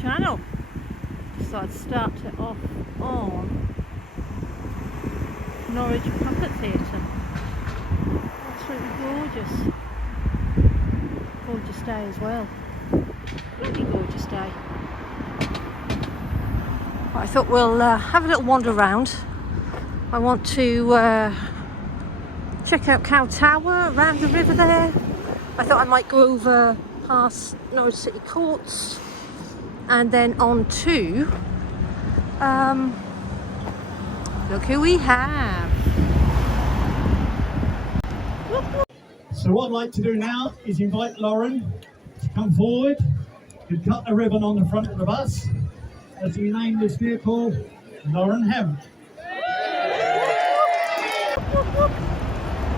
channel. So I'd start it off on Norwich Puppet Theatre. Absolutely gorgeous. Gorgeous day as well. Really gorgeous day. I thought we'll have a little wander around. I want to check out Cow Tower around the river there. I thought I might go over past Norwich City Courts and then on to look who we have. So what I'd like to do now is invite Lauren to come forward and cut the ribbon on the front of the bus as we name this vehicle Lauren Hemp.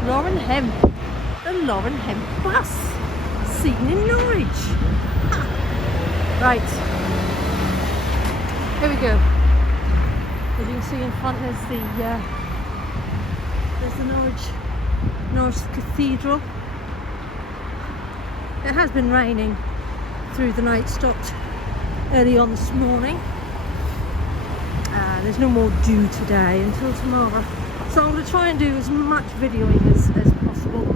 Lauren Hemp, the Lauren Hemp Bus, seen in Norwich. Right, here we go. As you can see in front, there's the Norwich Cathedral. It has been raining through the night, stopped early on this morning. There's no more dew today until tomorrow. So I'm going to try and do as much videoing as possible.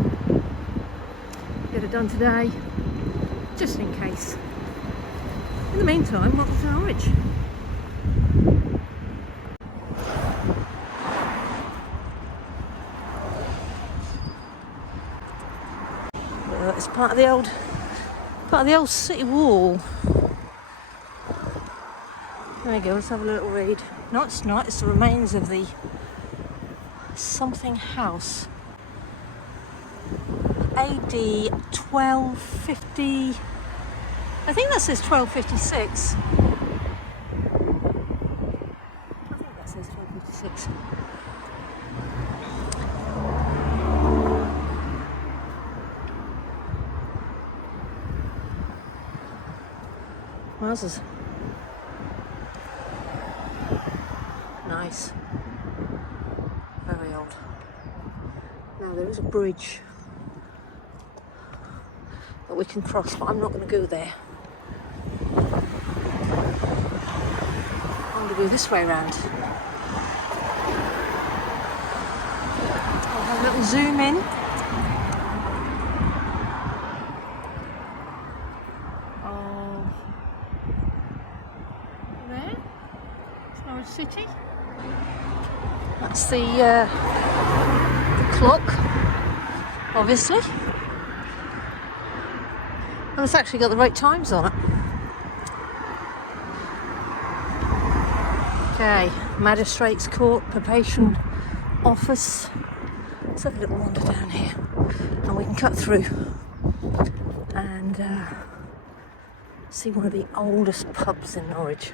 Get it done today, just in case. In the meantime, welcome to Norwich. It's part of the old city wall. There we go. Let's have a little read. No, it's not. It's the remains of the something house. AD 1250. I think that says 1256. I think that says 1256. Houses. Nice. Very old. Now there is a bridge that we can cross, but I'm not going to go there. I'm going to go this way around. I'll have a little zoom in. There. It's Norwich City. That's the clock, obviously. And it's actually got the right times on it. Okay, magistrates court, probation office. Let's have a little wander down here, and we can cut through and see one of the oldest pubs in Norwich.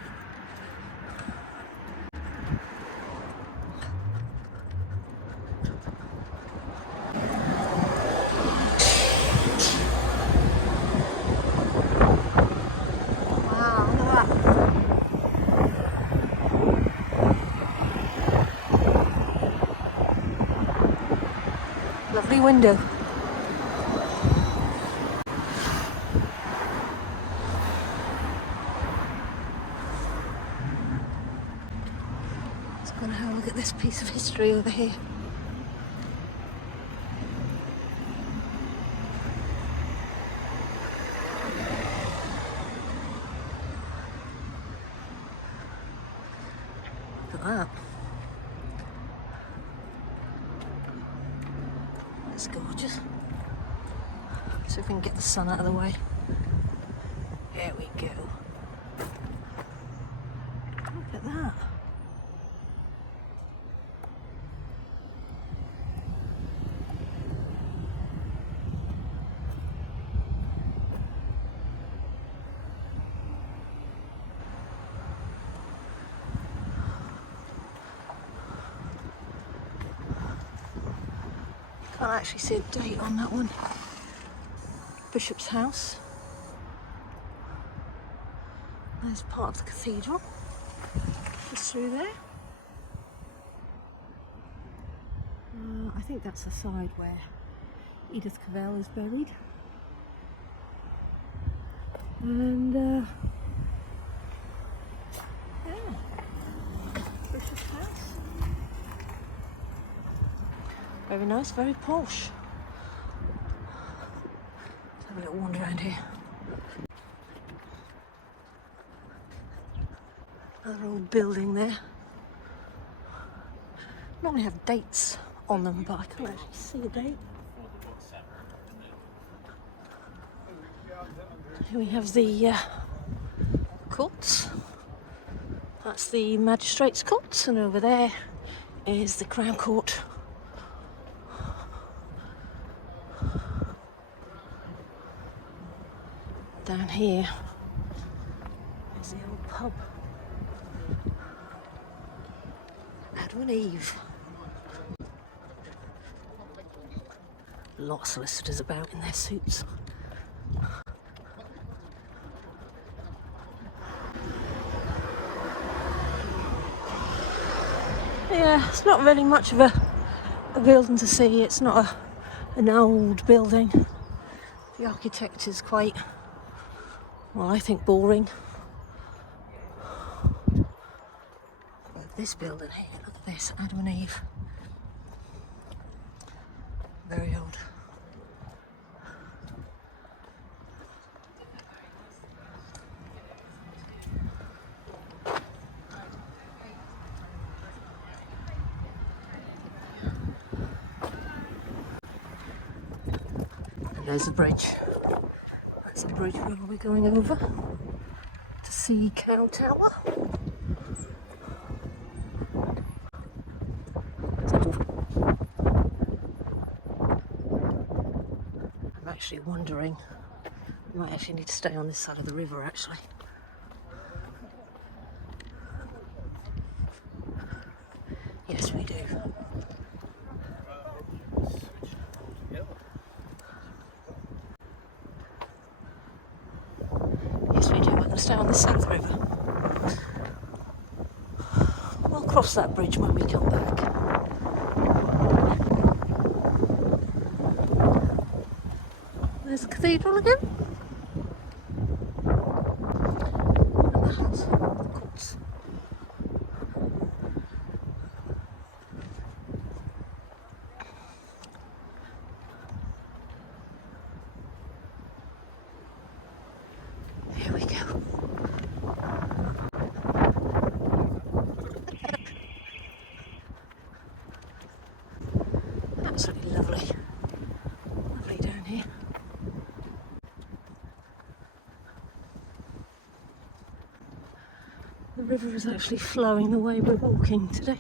Lovely window. Let's go and have a look at this piece of history over here. Look at that. It's gorgeous. See if we can get the sun out of the way. There we go. Look at that. Can't actually see a date on that one. Bishop's house. There's part of the cathedral. Just through there. I think that's the side where Edith Cavell is buried. And Anchorite House. Very nice, very posh. Let's have a little wander around here. Another old building there. Normally have dates on them, but I can't actually see a date. Here we have the courts. That's the magistrates' courts, and over there is the Crown Court. Down here is the old pub. Adam and Eve. A lot of solicitors about in their suits. Yeah, it's not really much of a building to see. It's not an old building. The architect is quite, well, I think boring. But this building here, look at this, Adam and Eve. Very old. And there's the bridge. That's the bridge we'll be going over to see Cow Tower. I'm actually wondering, we might actually need to stay on this side of the river actually. Yes, we do. Yes, we do. We're going to stay on this side of the river. We'll cross that bridge when we come back. There's the cathedral again. And the house, the courts. Here we go. Absolutely lovely. Lovely down here. The river is actually flowing the way we're walking today.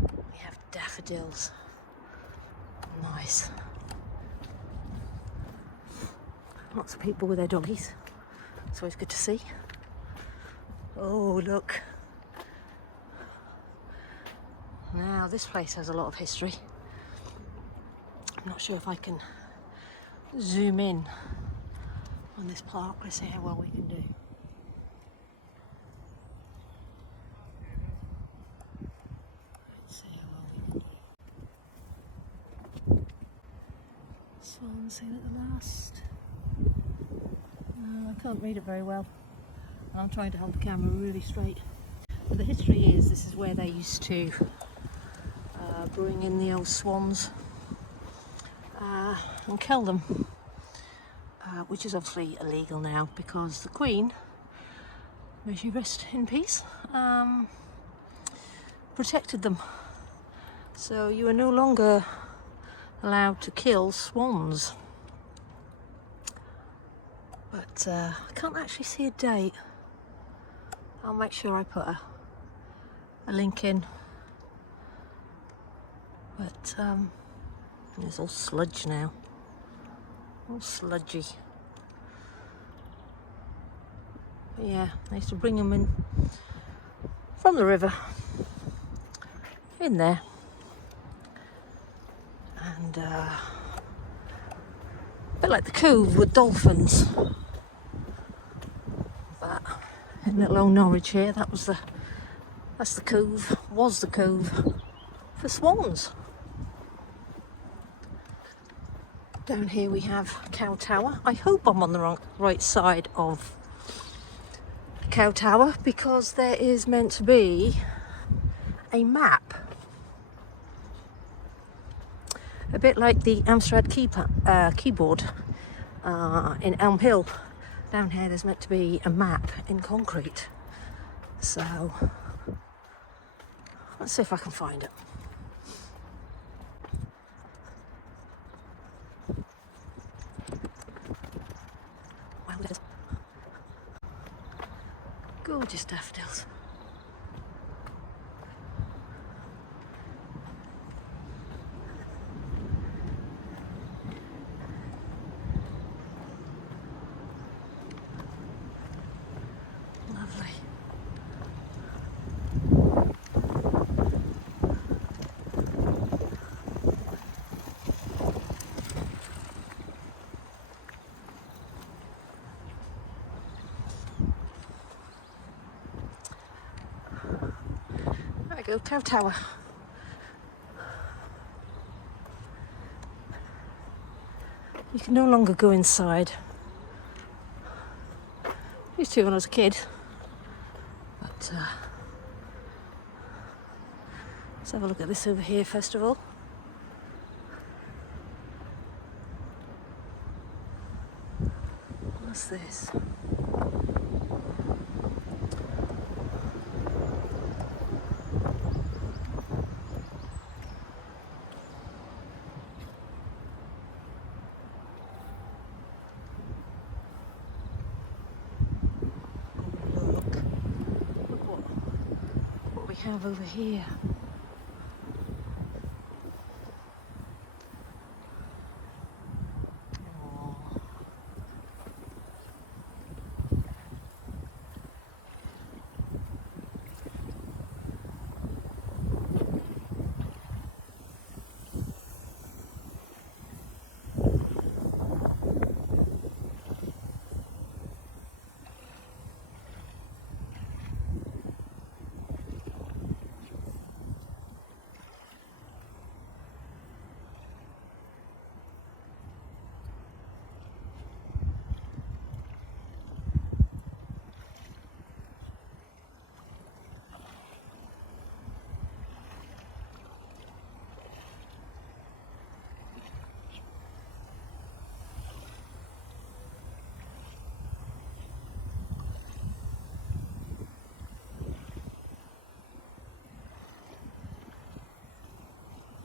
We have daffodils. Nice. Lots of people with their doggies. It's always good to see. Oh, look. Now, this place has a lot of history. I'm not sure if I can zoom in on this park. Let's see how well we can do. Let's see how well we can do. Swan seen at the last. I can't read it very well. And I'm trying to hold the camera really straight. But the history is this is where they used to bring in the old swans and kill them. Which is obviously illegal now because the Queen, may she rest in peace, protected them. So you are no longer allowed to kill swans. But I can't actually see a date. I'll make sure I put a link in. But it's all sludge now. All sludgy. But yeah, I used to bring them in from the river in there, and a bit like the cove with dolphins. That in little old Norwich here, that's the cove, was the cove for swans. Down here we have Cow Tower. I hope I'm on the right side of Cow Tower, because there is meant to be a map. A bit like the Amstrad keyboard in Elm Hill. Down here there's meant to be a map in concrete. So let's see if I can find it. Well, it is. Gorgeous daffodils. Lovely. There we go, Cow Tower. You can no longer go inside. Used to when I was a kid. But let's have a look at this over here first of all. What's this? Look what we have over here.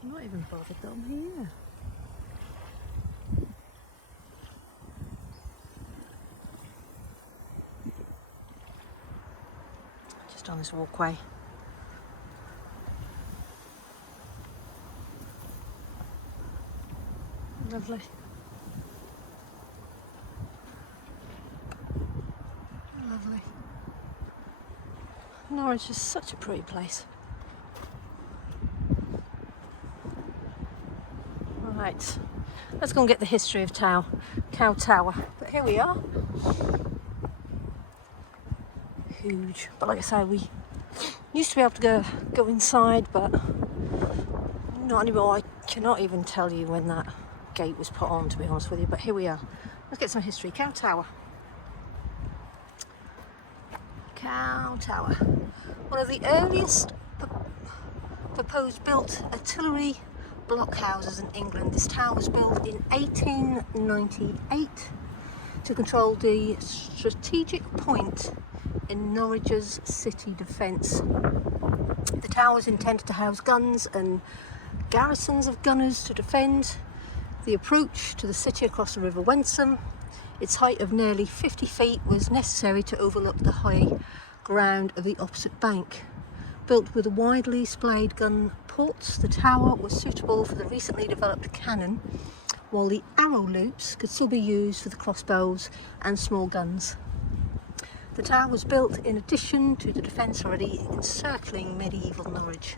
I'm not even bothered down here. Just on this walkway. Lovely. Lovely. Norwich is such a pretty place. Right, let's go and get the history of Cow Tower. But here we are. Huge. But like I say, we used to be able to go inside, but not anymore. I cannot even tell you when that gate was put on, to be honest with you. But here we are. Let's get some history. Cow Tower. Cow Tower. One of the earliest proposed built artillery blockhouses in England. This tower was built in 1898 to control the strategic point in Norwich's city defence. The tower was intended to house guns and garrisons of gunners to defend the approach to the city across the river Wensum. Its height of nearly 50 feet was necessary to overlook the high ground of the opposite bank. Built with widely splayed gun ports, the tower was suitable for the recently developed cannon, while the arrow loops could still be used for the crossbows and small guns. The tower was built in addition to the defence already encircling medieval Norwich.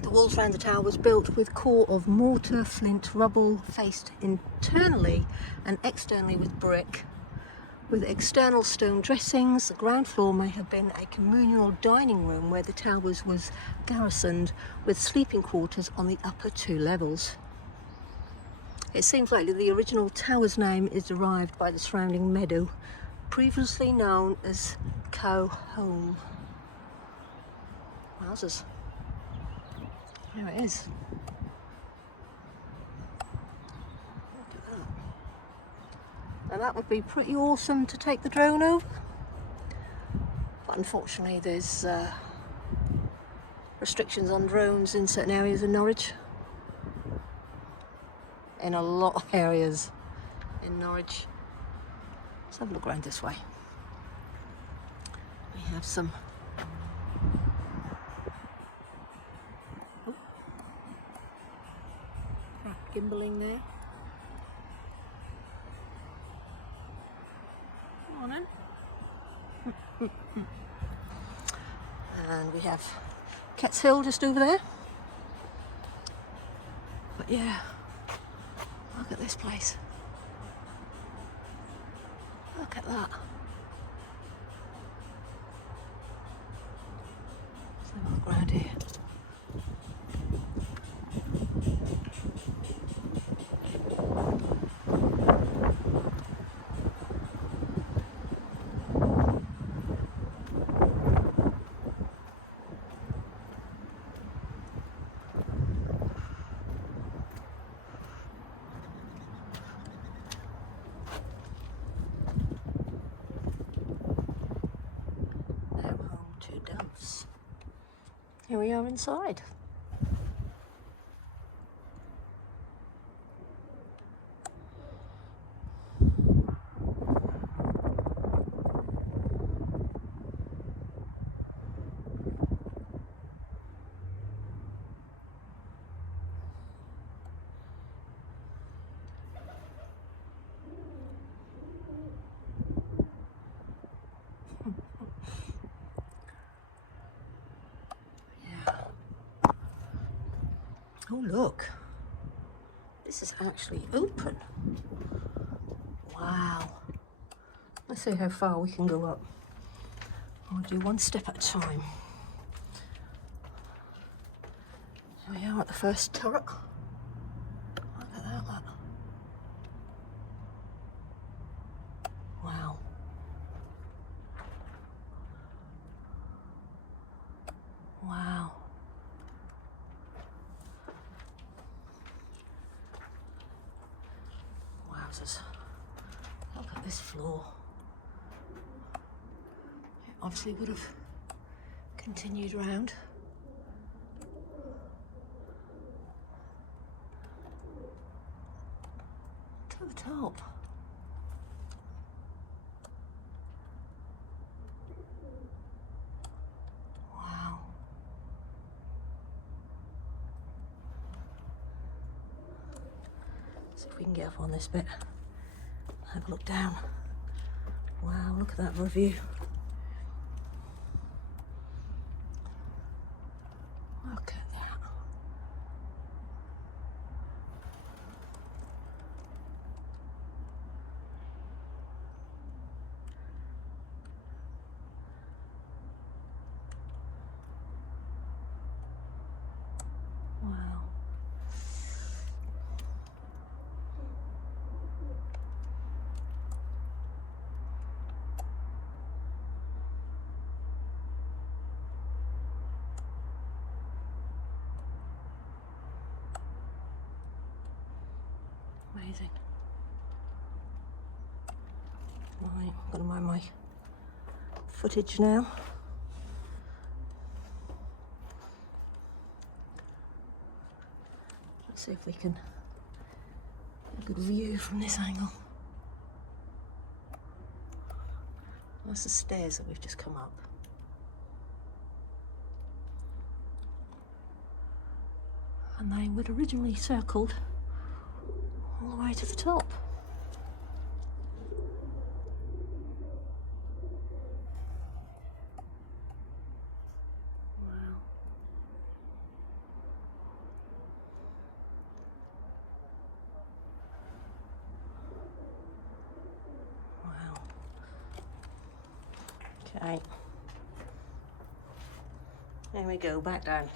The walls around the tower was built with core of mortar, flint, rubble, faced internally and externally with brick. With external stone dressings, the ground floor may have been a communal dining room where the tower was garrisoned, with sleeping quarters on the upper two levels. It seems like the original tower's name is derived by the surrounding meadow, previously known as Quay. Wowzers. Here it is. Look at that. Now that would be pretty awesome to take the drone over. But unfortunately there's restrictions on drones in certain areas of Norwich. In a lot of areas in Norwich. Let's have a look around this way. We have some gimbaling there. Come on in. And we have Ket's Hill just over there. But yeah, look at this place. Look at that. Let's have a look around here. Here we are inside. Oh look, this is actually open. Wow. Let's see how far we can go up. I'll do one step at a time. Here we are at the first turret. Look at that, look. Wow. Wow. Wowzers. Look at this floor. It obviously would have continued round. To the top. Wow. See if we can get up on this bit. Have a look down. Wow, look at that review. Look at that. Wow. Amazing. Right, I'm going to mind my footage now. Let's see if we can get a good view from this angle. That's the stairs that we've just come up. And they would originally circled all the way to the top. Wow. Wow. Okay. There we go, back down.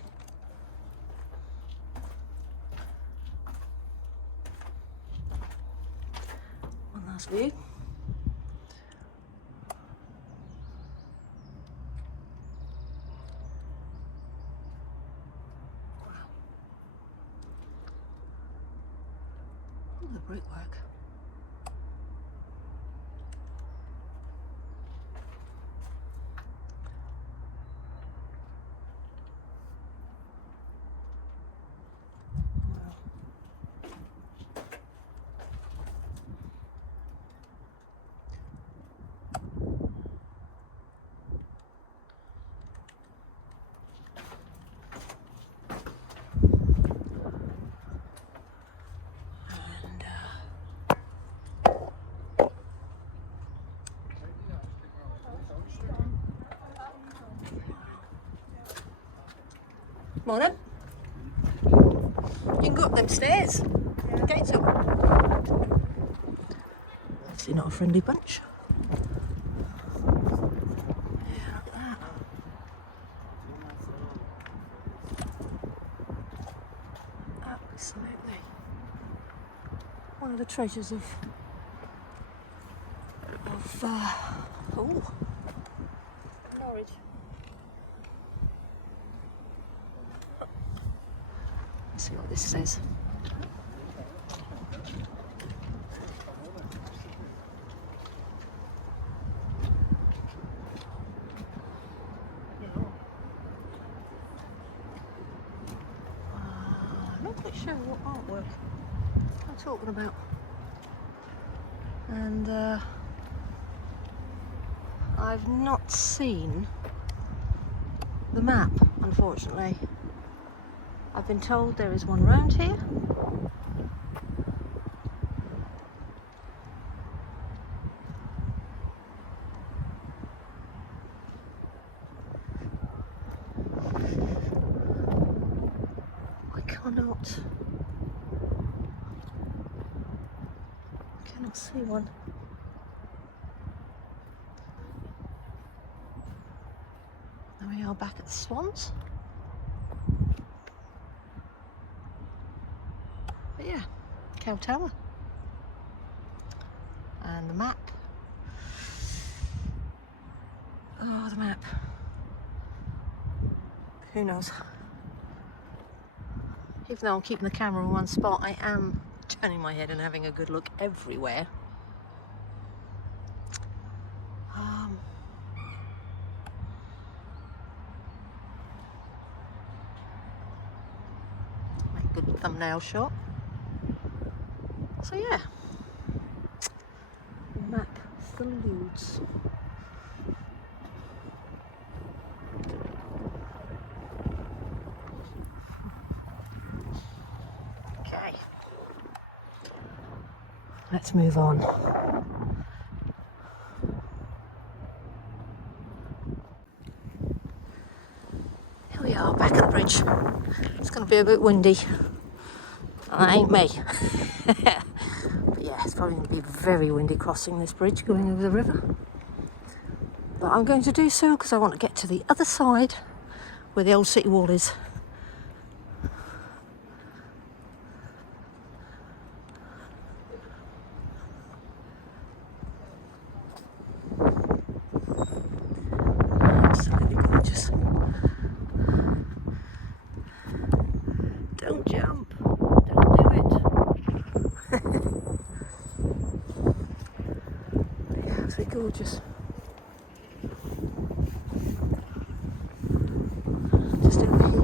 One last view. Wow. Look at the brickwork. Morning. You can go up them stairs. The gate's open. Obviously not a friendly bunch. Yeah, look at that. Absolutely. One of the treasures of Norwich. Let's see what this says. Not quite sure what artwork I'm talking about. And I've not seen the map, unfortunately. I've been told there is one round here. I cannot see one. There we are, back at the Swans. But yeah, Cow Tower. And the map. Oh, the map. Who knows? Even though I'm keeping the camera in one spot, I am turning my head and having a good look everywhere. Make a good thumbnail shot. So yeah, map salutes. Okay, let's move on. Here we are, back at the bridge. It's going to be a bit windy. That ain't me. But yeah, it's probably going to be very windy crossing this bridge going over the river. But I'm going to do so because I want to get to the other side where the old city wall is. Absolutely gorgeous. Don't jump. Don't do it. Yeah, absolutely gorgeous. Just over here.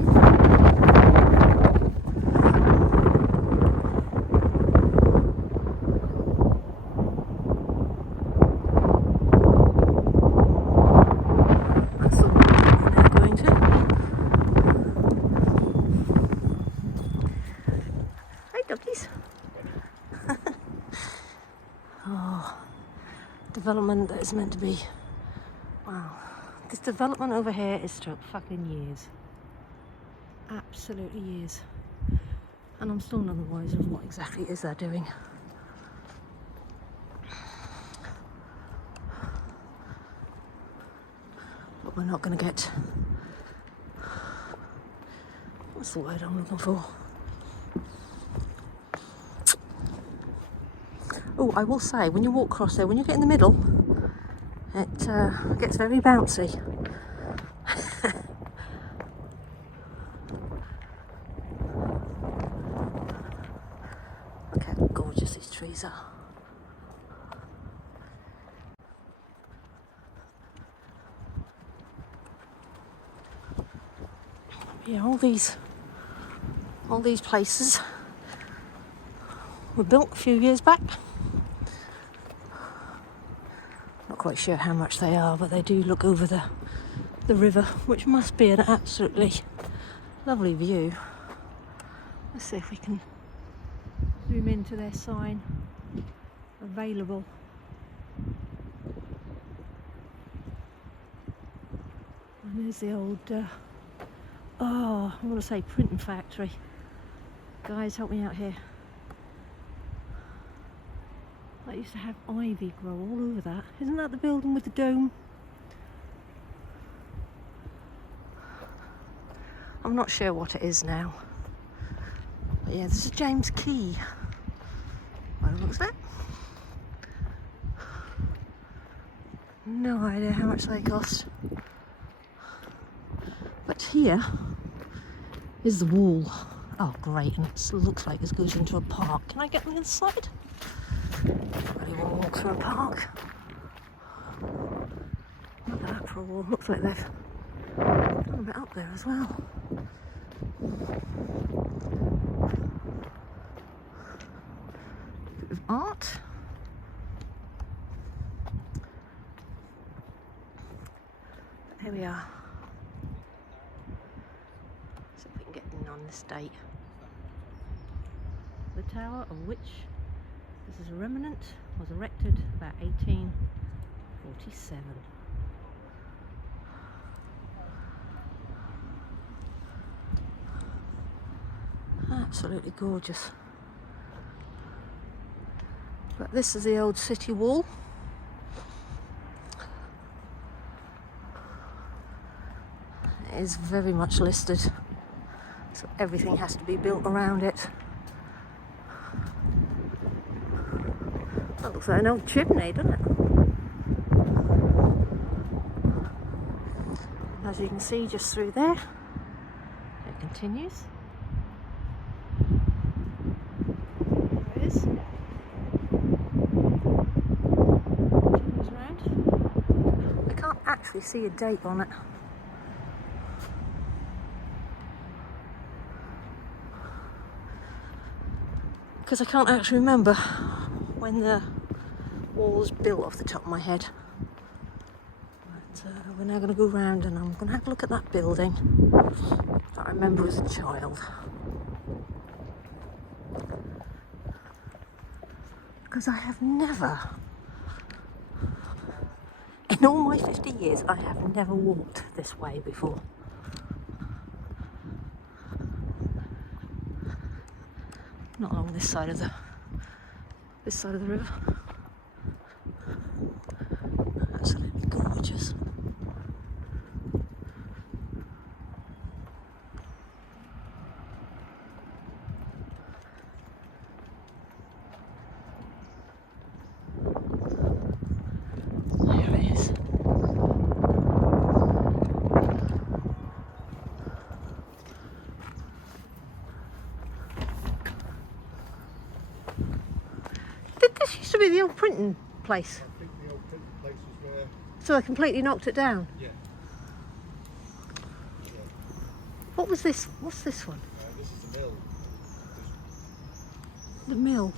That's the one they're going to. Hi, doggies. Oh, development that is meant to be. Wow. This development over here is took fucking years. Absolutely years. And I'm still none the wiser of what exactly it is they're doing. But we're not going to get... What's the word I'm looking for? Oh, I will say, when you walk across there, when you get in the middle, it gets very bouncy. Look how gorgeous these trees are. Yeah, all these places were built a few years back. Not quite sure how much they are, but they do look over the river, which must be an absolutely lovely view. Let's see if we can zoom into their sign, available. And there's the old, I want to say printing factory. Guys, help me out here. That used to have ivy grow all over that. Isn't that the building with the dome? I'm not sure what it is now. But yeah, this is James Quay, by the looks of it. No idea how much they cost. But here is the wall. Oh great, and it looks like this goes into a park. Can I get on the other side? I really want to walk through a park. Look at that for a wall. Looks like they've gone a bit up there as well. Bit of art. Here we are. See if we can get in on this date. The tower of which this is a remnant was erected about 1847. Absolutely gorgeous. But this is the old city wall. It is very much listed, so everything has to be built around it. That looks like an old chimney, doesn't it? As you can see just through there, it continues. There it is. Continues round. I can't actually see a date on it. Because I can't actually remember when the wall was built off the top of my head. But we're now going to go round and I'm going to have a look at that building that I remember as a child. Because I have never, in all my 50 years, I have never walked this way before. Not along this side of the river. Absolutely gorgeous. There it is. This used to be the old printing place. I think the old printing place was where... So I completely knocked it down? Yeah. What was this? What's this one? This is the mill. The mill.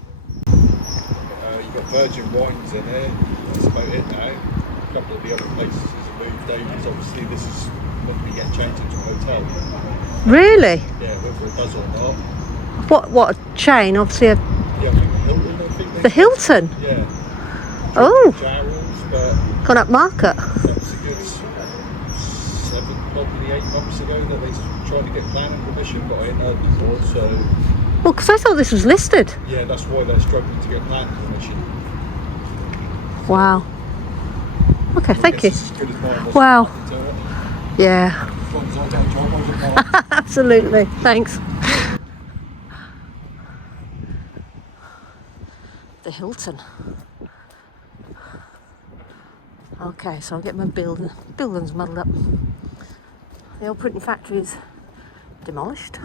You've got Virgin Wines in here. That's about it now. A couple of the other places have moved over. Obviously this is looking to get changed into a hotel. Really? Yeah, whether it does or not. What a chain, obviously Yeah, I think Hilton, I think the Hilton? Yeah. Oh, Jarrold's, but gone up market. that was a good 7, probably 8 months ago that they tried to get planning permission, but I hadn't heard before, so... Well, because I thought this was listed. Yeah, that's why they're struggling to get planning permission. Wow. Okay, thank you. It's as good as mine was. Wow. I can tell it. Yeah. As long as I don't try, I won't mind. Absolutely. Thanks. the Hilton. Okay, so I'll get my buildings muddled up. The old printing factory is demolished.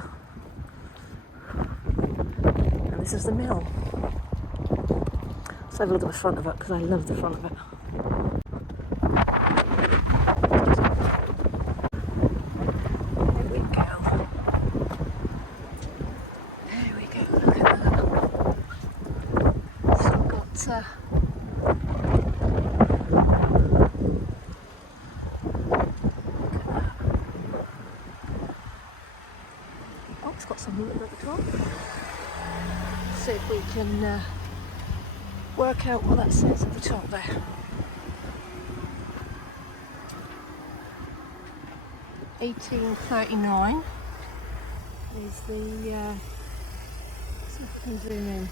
And this is the mill. Let's have a look at the front of it, because I love the front of it. There we go. There we go, look at that. Still got oh, it's got some movement at the top. Let's see if we can work out what that says at the top there. 1839 is the, see if we can zoom in.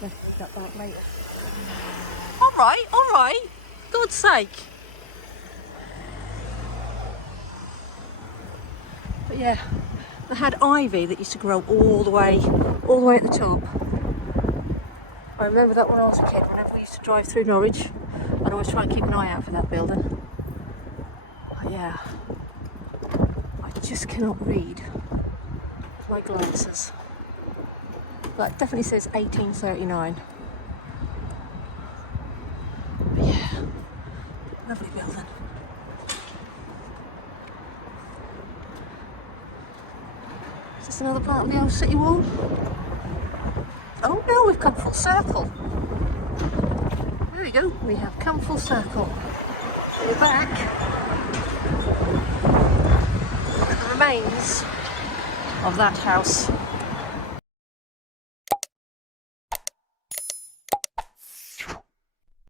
Definitely got that later. Alright, God's sake. But yeah, they had ivy that used to grow all the way at the top. I remember that when I was a kid, whenever we used to drive through Norwich, I'd always try and keep an eye out for that building. But yeah, I just cannot read my glasses. But it definitely says 1839. But yeah, lovely building. Is this another part of the old city wall? Oh no, we've come full circle. There we go, we have come full circle. We're back. Look at the remains of that house.